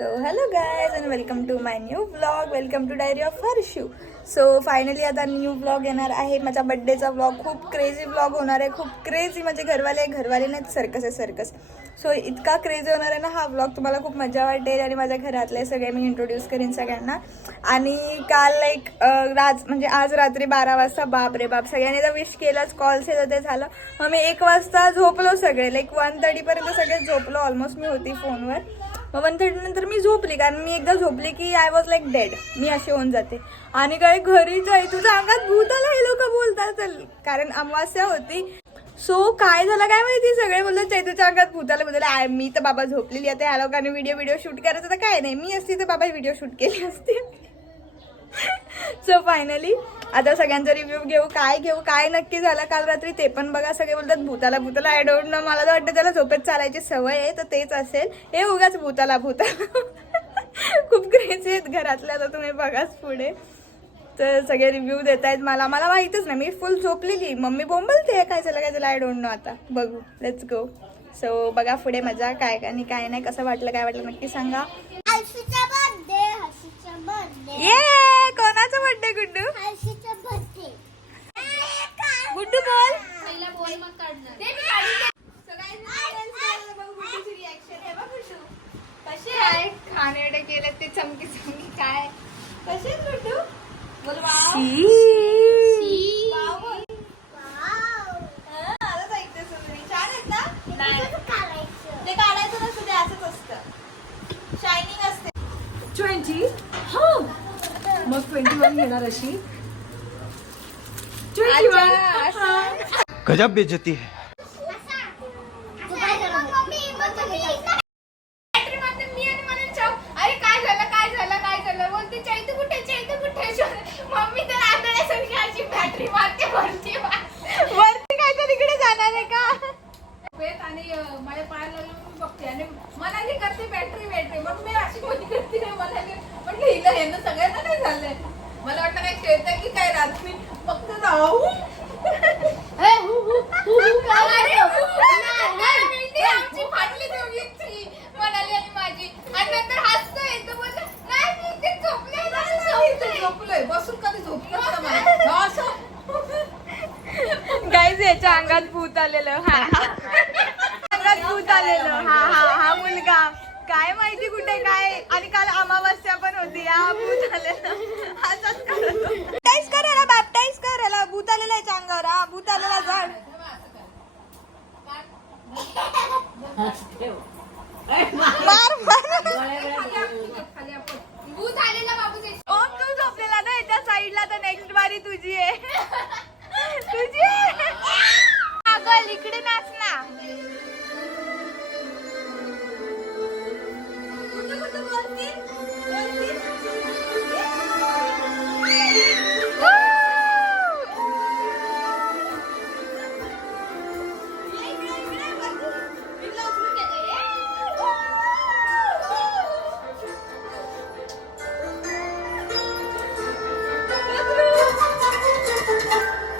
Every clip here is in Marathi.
So hello guys and welcome to my new vlog. Welcome to Diary of Harshu. So finally आता न्यू व्लॉग येणार आहे. माझा बर्थडेचा व्लॉग खूप क्रेझी व्लॉग होणार आहे. खूप क्रेझी म्हणजे घरवाले नाहीत, सर्कस आहे सर्कस. सो इतका क्रेझी होणार आहे ना हा व्लॉग, तुम्हाला खूप मजा वाटेल आणि माझ्या घरातले सगळे मी इंट्रोड्यूस करीन सगळ्यांना. आणि काल म्हणजे आज रात्री 12 वाजता बाप रे बाप सगळ्यांनी तर विश केलंच, कॉल्स येत होते झालं. मग मी 1 वाजता झोपलो सगळे, 1:30 पर्यंत सगळे झोपलो. ऑलमोस्ट मी होती फोनवर. मग 1:30 नंतर मी झोपली, कारण मी एकदा झोपली की आय वॉज लाईक डेड, मी अशी होऊन जाते. आणि काय घरी जाई तुझ्या अंगात भूत आला हे लोक बोलतात, कारण अमावास्या होती. सो काय झालं काय माहिती, सगळे बोलतात चैतूच्या अंगात भूताला बदल. मी तर बाबा झोपलेली आता, ह्या लोकांनी व्हिडिओ शूट करायचं तर काय नाही, मी असती तर बाबा व्हिडिओ शूट केली असती. सो फायनली आता सगळ्यांचा रिव्ह्यू घेऊ काय नक्की झालं काल रात्री ते पण बघा. सगळे बोलतात भूताला आय डोंट नो, मला तर वाटतं त्याला झोपेत चालायची सवय आहे तर तेच असेल. हे उगाच भूताला खूप क्रेझी आहेत घरातल्या, आता तुम्ही बघाच पुढे. तर सगळे रिव्ह्यू देत आहेत मला माहितच नाही, मी फुल झोपलेली. मम्मी बोंबलते काय झालं आय डोंट नो. आता बघू, लेट्स गो. सो बघा पुढे मजा, काय नाही कसं वाटलं काय वाटलं नक्की सांगा. ये कोणाचा बर्थडे गुड्डू? गुड्डू बोल. कसे आहे खाणे केले ते चमकी काय कसे गुड्डू बोल. छान आहेत ना? ते काढायचं नसतं, ते असंच असतं, शायनिंग असते. 20 हो मग 21 घेणार अशी. 21 गजब बेइज्जती है. अरे काय झालं बोलते चैतू कुठे मम्मी तर आंधळ्यासारखी बॅटरी मारते वरती काय तर इकडे जाणार आहे का आणि माझ्या पायाला लागून बघते आणि मनाली करते बॅटरी मग मी अशी कोणी करते मनाली म्हटलं हिला यांना सगळ्यांना काय झालंय. मला वाटलं काय खेळतंय की काय रात्री फक्त जाऊ आमची फाटली दोघींची मनाली आणि माझी. आणि नंतर हसतोय येतो बोलत नाही मी ते झोपलोय बसून कधी झोपलं गाईज. याच्या अंगात भूत आलेलं, अंगात भूत आलेलं. हा मुलगा काय माहिती कुठे काय. आणि काल अमावास्या पण होती, हा भूत आलेलं असंच बॅप्टाईज करायला भूत आलेला याच्या अंगावर. हा भूत आलेला झाड भूत आलेला बाबू. ओम तू झोपलेला ना याच्या साईडला, तर नेक्स्ट बारी तुझी आहे. पागल इकडे नाच ना.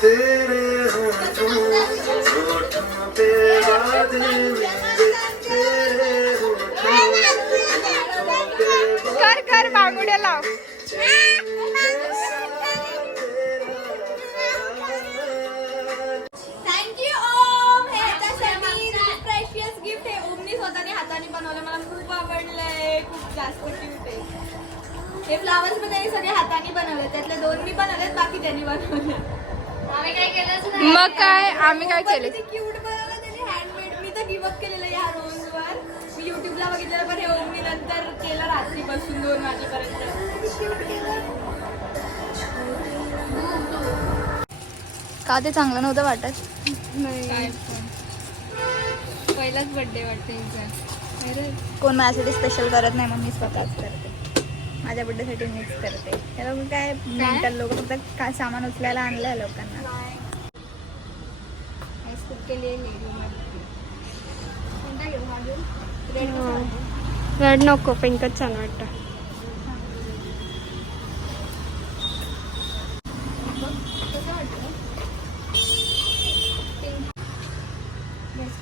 तेरे होठों पे बात मेरे, तेरे होठों कर बांगुड्या लाव. थँक्यू ओम, हे त्यासाठी प्रेशियस गिफ्ट आहे. ओमनी स्वतःने हाताने बनवलं, मला खूप आवडलंय, खूप जास्त क्यूट आहे. हे फ्लावर्स पण त्यांनी सगळे हाताने बनवले, त्यातले 2 मी बनवलेत, बाकी त्यांनी बनवले. मग काय आम्ही काय केले. क्यूट बनवलं त्यांनी हँडमेड. मी तर गिव्ह अप केलेलं या रोजवर. मी युट्यूबला बघितलेलं, पण हे ओमनी नंतर केलं रात्री बसून 2 वाजेपर्यंत. का ते चांगलं नव्हतं वाटत? नाही पहिलाच बर्थडे वाटते. कोण माझ्यासाठी स्पेशल करत नाही, मग मी स्वतःच करते. माझ्या बर्थडेसाठी मीच करते. त्याला मग काय मेंटल लोक फक्त काय सामान उचलायला आणलंय लोकांना. रेड नको, पिंकच छान वाटतं.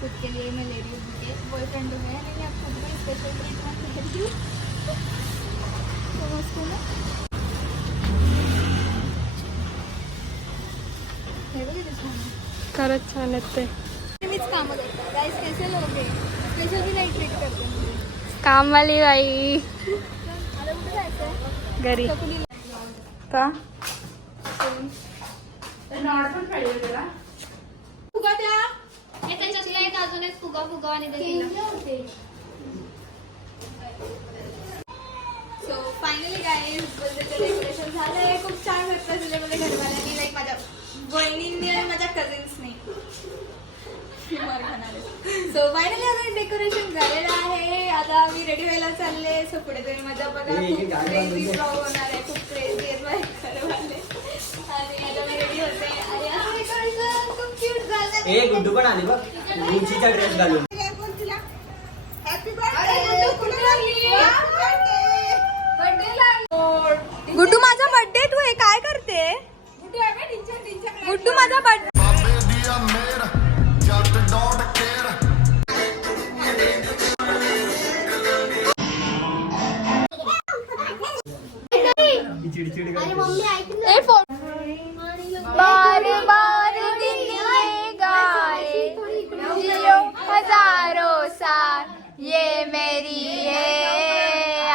खुद के लिए मैं ले रही हूँ बुके. बॉयफ्रेंड हो गया, नहीं आपको कोई स्पेशल ट्रीटमेंट दे रही हूँ. खरंच छान आहेत ते. मीच कामं करतो काय स्पेशल होते स्पेशल मी नाही ट्रीट करते. कामवाली बाई आता कुठे जायचं घरी का फुगा द्या. हे त्याच्यातला एक अजून एक फुगा फुगा आणि ते सो फायनली गाईज बर्थडेचं डेकोरेशन झालंय. खूप छान वाटतं तुझ्यामध्ये घरवाल्यांनी लाईक माझ्या बहिणींनी आणि माझ्या कझिन्सनी. सो फायनली आता डेकोरेशन झालेलं आहे. आता मी रेडी व्हायला चालले. सो पुढे तुम्ही माझ्या बघा खूप क्रेझी ब्लॉग होणार आहे. खूप क्रेझी आहेत माझे घरवाले आणि आता मी रेडी होते आणि असं डेकोरेशन खूप क्यूट झालं. ए गुड्डू पण आली बघ गुच्चीचा ड्रेस घालून. गुड्डू माझा बर्थडे तू हे काय करते. गुड्डू माझा बर्थडे अरे मम्मी ऐक ना. बार बार दिन ये गाए जियो हजारों साल ये मेरी ये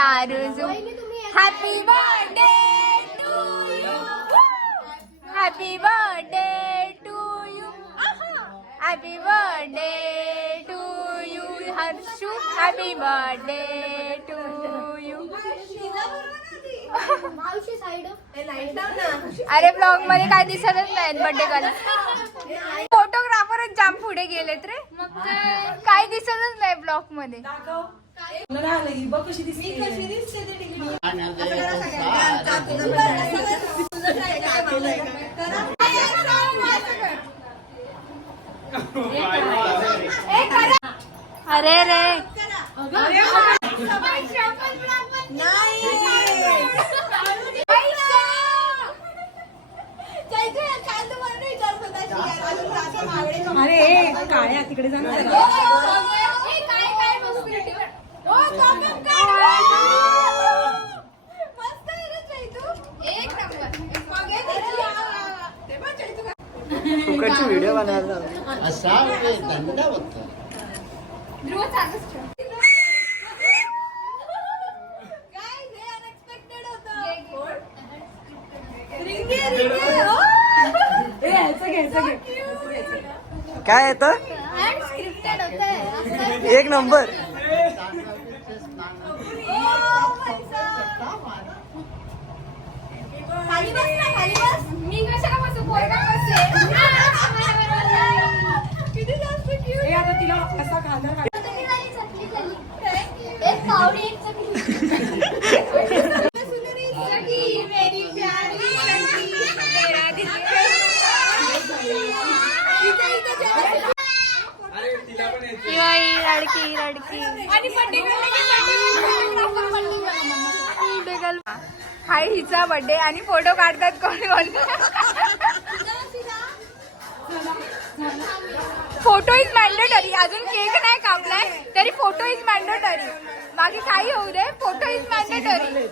आरज़ू. Happy birthday to you. Happy birthday to you. Happy birthday to you Harshu. Happy birthday to you. मावशी साईड. अरे ब्लॉग मध्ये काय दिसतच नाही बर्थडे गर्ल. फोटोग्राफरच जाम पुढे गेलेत रे. काय दिसतच नाही ब्लॉग मध्ये. बघ कशी दिसते. अरे रे अरे काळ्या तिकडे जाणार. फुकटची व्हिडिओ बनायला असा धंदा होता. काय येतं स्क्रिप्टेड होतं. एक नंबर. खाली बस ना खाली बस. मी कशाला बसू पोरगा बसेल. किती जास्त क्यूट. ए आता तिला असा खाणार का? एक पावडी एक चकली. मेरी प्यारी मेरा दिल. लडकी लडकी आणि हाय हिचा बर्थडे आणि फोटो काढतात कोण कोण. Photo is mandatory. अजून केक नाही कापलाय तरी फोटो इज मॅन्डेटरी. बाकी काही होऊ दे फोटो इज मॅन्डेटरी.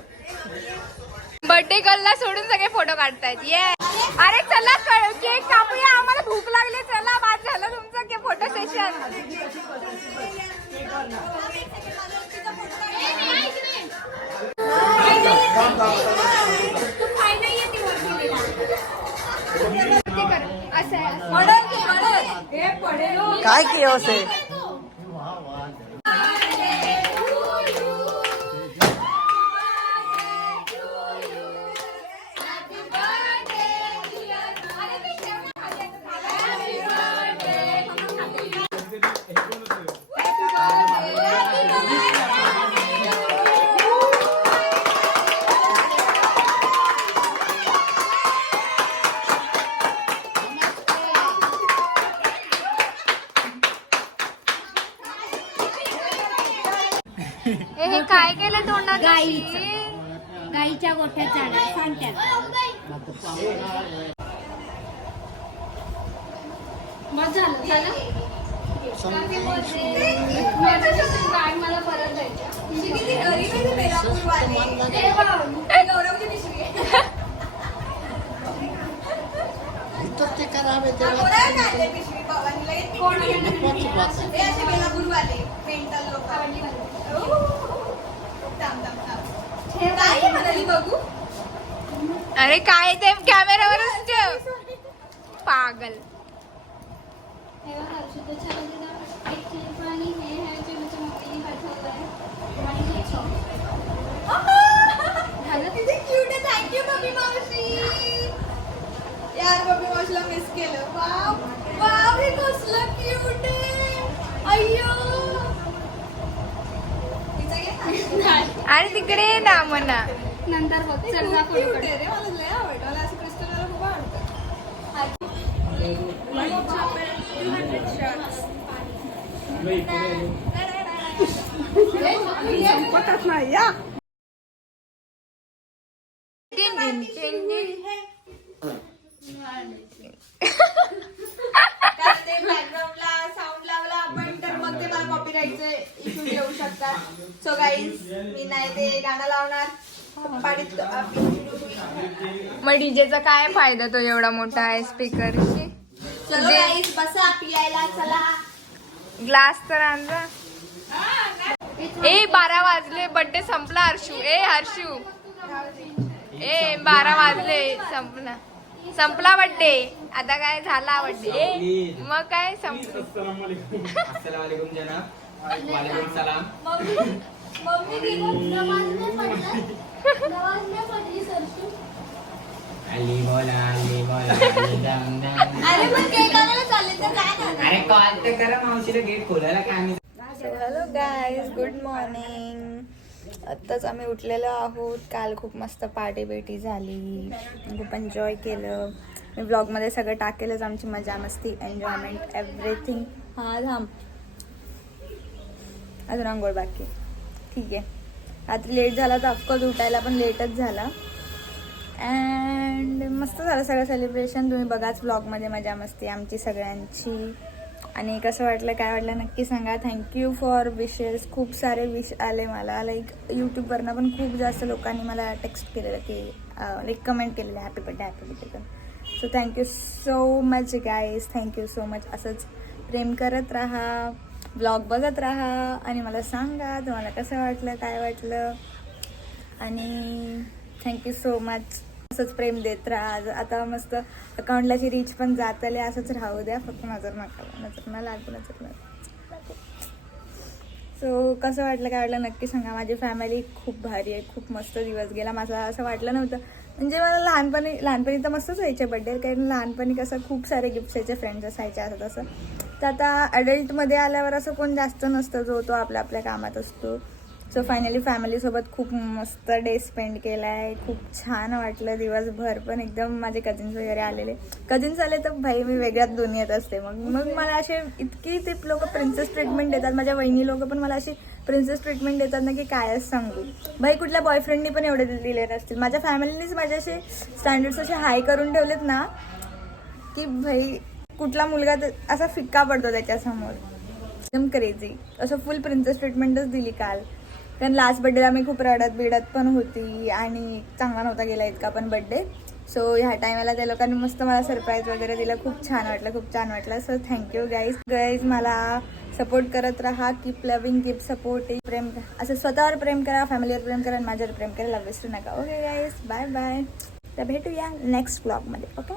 बर्थडे गर्लला सोडून सगळे फोटो काढतायत. ये अरे चला केक कापूया. आम्हाला भूक लागली. चला बाद झालं तुमचं फोटो सेशन. काय केलं असे. हे काय केलं तोंडात. गाईच्या गोठ्यात जाणार सांगतात. बस झालं झालं. गाय मला परत द्यायच्या. किती गरीब आहे इथं ते करावे तेव्हा महत्वाची बात आहे. अरे काय ते कॅमेरावरच ठेव पागल. हे बघा, हर्षद छान एक क्लिप आणि हे आहे जे माझ्या मम्मीने पाठवलं आहे आणि हे झालं. किती क्यूट आहे. थँक्यू बबी मावशी. यार बबी मावशीला मिस केलं. वाव वाव, हे कसलं क्यूट आहे. अय्यो, आणि तिकडे ना म्हणा. नंतर बघ, चल ना फोटो काढ. रे मला लय आवडतं. मला असं क्रिस्टलला खूप आवडतं. संपतच नाही या. बॅकग्राऊंडला साऊंड लावला आपण तर मग ते मला कॉपीराईटचे इश्यू येऊ शकतात. सो गाईज, मी नाही ते गाणं लावणार. मग डीजेचा काय फायदा, तो एवढा मोठा आहे स्पीकरशी. चलो गाईज, बसा पियायला चला. ग्लास तर आणला. ए 12 वाजले, बर्थडे संपला. हर्षू, ए हर्षू, ए 12 वाजले, संपला बर्थडे. आता काय झाला बर्थडे, मग काय संपलं. अस्सलामुअलैकुम जनाब. वालेकुम सलाम. मम्मी नमाज नाही पडली सरसू. अली बोला अली दम दम. अरे मग केक आणायला चालले तर काय करणार. अरे कॉल तर करा मावशीला, गेट खोलायला काय आम्ही. So hello guys, good morning. आत्ताच आम्ही उठलेलो आहोत. काल खूप मस्त पार्टी बेटी झाली, खूप एन्जॉय केलं. मी ब्लॉगमध्ये सगळं टाकेलच, आमची मजा मस्ती एन्जॉयमेंट एव्हरीथिंग. हा थांब, अजून आंघोळ बाकी. ठीक आहे, रात्री लेट झाला तर ऑफकोर्स उठायला पण लेटच झाला. अँड मस्त झालं सगळं सेलिब्रेशन. तुम्ही बघाच ब्लॉगमध्ये मजा मस्ती आमची सगळ्यांची. आणि कसं वाटलं, काय वाटलं नक्की सांगा. थँक्यू फॉर विशेस. खूप सारे विश आले मला. लाईक यूट्यूबवरनं पण खूप जास्त लोकांनी मला टेक्स्ट केलेलं की लाईक कमेंट केलेलं happy birthday. So thank you so much guys, thank you so much. असंच प्रेम करत राहा, ब्लॉग बघत राहा आणि मला सांगा तुम्हाला कसं वाटलं, काय वाटलं. आणि थँक्यू सो मच. असंच प्रेम देत राहा. आता मस्त अकाउंटलाची रीच पण जात आली. असंच राहू द्या, फक्त नजर ना लागू. सो कसं वाटलं, काय वाटलं नक्की सांगा. माझी फॅमिली खूप भारी आहे. खूप मस्त दिवस गेला माझा. असं वाटलं नव्हतं, म्हणजे मला लहानपणी तर मस्तच व्हायचे बड्डे. कारण लहानपणी कसं खूप सारे गिफ्ट्स यायचे, फ्रेंड्स असायचे, असं तसं. तर आता अडल्टमध्ये आल्यावर असं कोण जास्त नसतं, जो तो आपल्या कामात असतो. सो फायनली फॅमिलीसोबत खूप मस्त डे स्पेंड केला आहे. खूप छान वाटलं दिवसभर. पण एकदम माझे कझिन्स वगैरे आलेले. कझिन्स आले तर भाई मी वेगळ्याच दुनियेत असते. मग मला असे इतकी ते लोक प्रिन्सेस ट्रीटमेंट देतात. माझ्या वहिनी लोक पण मला अशी प्रिन्सेस ट्रीटमेंट देतात ना की कायच सांगू. भाई कुठल्या बॉयफ्रेंडनी पण एवढे दिले नसतील. माझ्या फॅमिलीनीच माझे असे स्टँडर्ड्स असे हाय करून ठेवलेत ना की भाई कुठला मुलगा असा फिक्का पडतो त्याच्यासमोर. एकदम क्रेझी. असं फुल प्रिन्सेस ट्रीटमेंटच दिली काल. कारण लास्ट बड्डेला मी खूप रडत पण होती आणि चांगला नव्हता गेला इतका पण बड्डे. सो ह्या टायमाला त्या लोकांनी मस्त मला सरप्राईज वगैरे दिलं. खूप छान वाटलं. So thank you guys. मला सपोर्ट करत राहा. Keep loving, keep supporting. प्रेम असं स्वतःवर प्रेम करा, फॅमिलीवर प्रेम करा आणि माझ्यावर प्रेम करा. लव विसरू नका. Okay guys, bye bye. तर भेटूया नेक्स्ट ब्लॉगमध्ये. ओके.